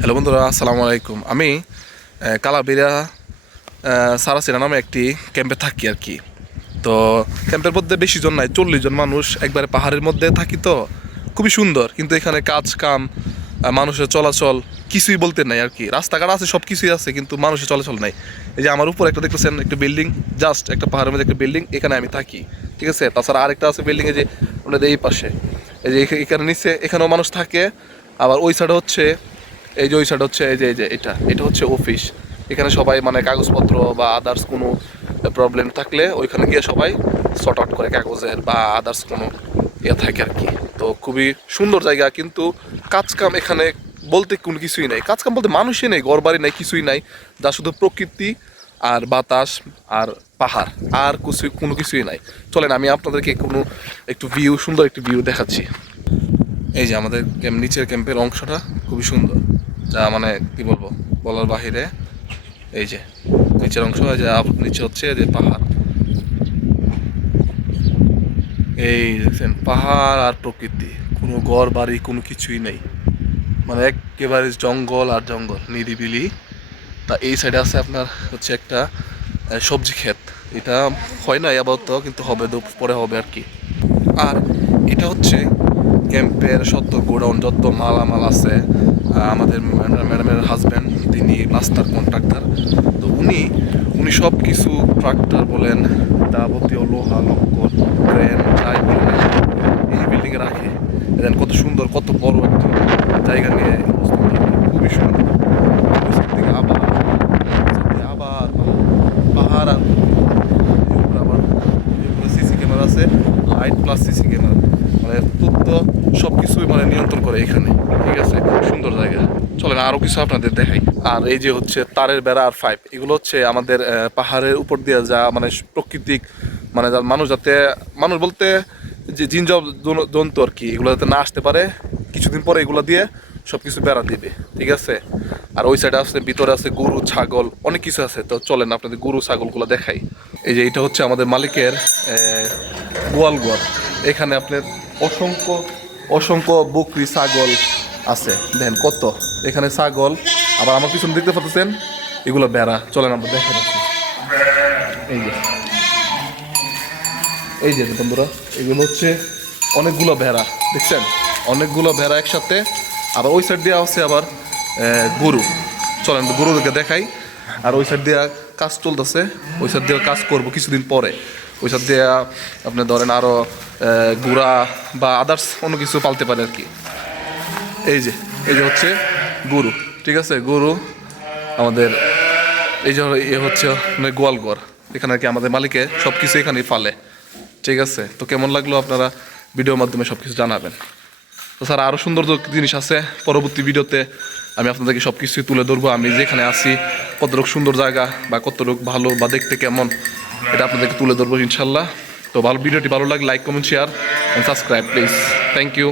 Hello বন্ধুরা, আসসালামু আলাইকুম। আমি কালাবিরা সারাসিনা নামে একটি ক্যাম্পে থাকি আর কি। তো ক্যাম্পের মধ্যে বেশি জন নাই, 40 জন মানুষ একবারে পাহাড়ের মধ্যে থাকি। তো খুবই সুন্দর, কিন্তু এখানে কাজ কাম মানুষের চলাচল কিছুই বলতে নাই আর কি। রাস্তাঘাট আছে, সব কিছুই আছে, কিন্তু মানুষের চলাচল নাই। এই যে আমার উপর একটা দেখতেছেন, একটা বিল্ডিং, জাস্ট একটা পাহাড়ের মধ্যে একটা বিল্ডিং, এখানে আমি থাকি, ঠিক আছে। তাছাড়া আরেকটা আছে বিল্ডিং, এই যে আমাদের এই পাশে, এই যে এখানে নিচে, এখানেও মানুষ থাকে। আবার ওই সাইডে হচ্ছে, এই যে ওই সাইড হচ্ছে, এই যে এটা এটা হচ্ছে অফিস। এখানে সবাই মানে কাগজপত্র বা আদার্স কোনো প্রবলেম থাকলে ওইখানে গিয়ে সবাই সর্ট আউট করে, কাগজের বা আদার্স কোনো ইয়ে থাকে আর কি। তো খুবই সুন্দর জায়গা, কিন্তু কাজ কাম এখানে বলতে কোনো কিছুই নাই। কাজ কাম বলতে মানুষই নেই, ঘর বাড়ি নাই, কিছুই নাই। যা শুধু প্রকৃতি আর বাতাস আর পাহাড়, আর কোনো কিছুই নাই। চলেন আমি আপনাদেরকে কোনো একটু ভিউ, সুন্দর একটু ভিউ দেখাচ্ছি। এই যে আমাদের নিচের ক্যাম্পের অংশটা খুবই সুন্দর, যা মানে কি বলবো, বলার বাহিরে। এই যে নিচের অংশ, যে নিচে হচ্ছে যে পাহাড়, এই দেখছেন পাহাড় আর প্রকৃতি, কোনো ঘর বাড়ি কোনো কিছুই নেই, মানে একেবারে জঙ্গল আর জঙ্গল, নিরিবিলি। তা এই সাইডে আছে আপনার হচ্ছে একটা সবজি ক্ষেত। এটা হয় না আপাতত, কিন্তু হবে পরে হবে আর কি। আর এটা হচ্ছে ক্যাম্পের সত্য গোডাউন, যত মালামাল আছে। আমাদের ম্যাডামের হাজব্যান্ড, তিনি রাস্তার কন্ট্রাক্টর। তো উনি উনি সব কিছু, ট্রাক্টর বলেন, যাবতীয় লোহা লক্কর, ক্রেন, যাই বলেন, এই বিল্ডিংয়ে রাখে। দেন কত সুন্দর, কত বড় একটা জায়গা নিয়ে অবস্থান করে। খুবই সুন্দর। ওই সাইড থেকে আবার, ওই সাইড থেকে আবার পাহাড় আর আবার সিসি ক্যামেরা আছে, লাইট প্লাস সিসি ক্যামেরা, মানে তথ্য সব কিছুই মানে নিয়ন্ত্রণ করে এখানে, ঠিক আছে। খুব সুন্দর জায়গা। চলেন আরও কিছু আপনাদের দেখাই। আর এই যে হচ্ছে তারের বেড়া আর পাইপ, এগুলো হচ্ছে আমাদের পাহাড়ের উপর দিয়ে যা মানে প্রাকৃতিক, মানে মানুষ যাতে, মানুষ বলতে যে জিন জন্তু আর কি, এগুলো যাতে না আসতে পারে, কিছুদিন পরে এগুলো দিয়ে সব কিছু বেড়া দিবে, ঠিক আছে। আর ওই সাইডে আছে, ভিতরে আছে গরু ছাগল, অনেক কিছু আছে। তো চলেন আপনাদের গরু ছাগলগুলো দেখাই। এই যে এটা হচ্ছে আমাদের মালিকের গোয়াল ঘর। এখানে আপনার অসংখ্য অসংখ্য বকরি ছাগল আছে, দেখেন কত এখানে ছাগল। আবার আমার পিছনে দেখতে পাচ্ছেন, এগুলো বেড়া। চলেন আমরা দেখে রাখছি। এই যে, এই যে বন্ধুরা, এগুলো হচ্ছে অনেকগুলো ভেড়া, দেখছেন, অনেকগুলো ভেড়া একসাথে। আবার ওই সাইড দিয়ে আছে আবার গরু। চলেন গরুদেরকে দেখাই। আর ওই সাইড দিয়ে কাজ চলতেছে, ওই সাইড দিয়ে কাজ করবো কিছুদিন পরে। ওই সাইড দিয়ে আপনি ধরেন আরও গুড়া বা আদার্স অন্য কিছু পালতে পারে আর কি। এই যে, এই যে হচ্ছে গরু, ঠিক আছে, গরু আমাদের। এই যে এ হচ্ছে মানে গোয়ালঘর, এখানে আর কি আমাদের মালিকে সব কিছু এখানেই ফালে, ঠিক আছে। তো কেমন লাগলো আপনারা ভিডিওর মাধ্যমে সব কিছু জানাবেন। তো স্যার আরও সুন্দর জিনিস আছে, পরবর্তী ভিডিওতে আমি আপনাদেরকে সব কিছুই তুলে ধরবো। আমি যেখানে আছি, কতটুকু সুন্দর জায়গা বা কতটুকু ভালো বা দেখতে কেমন, এটা আপনাদেরকে তুলে ধরবো ইনশাল্লাহ। তো ভিডিওটি ভালো লাগলে like, comment, share and subscribe please. Thank you.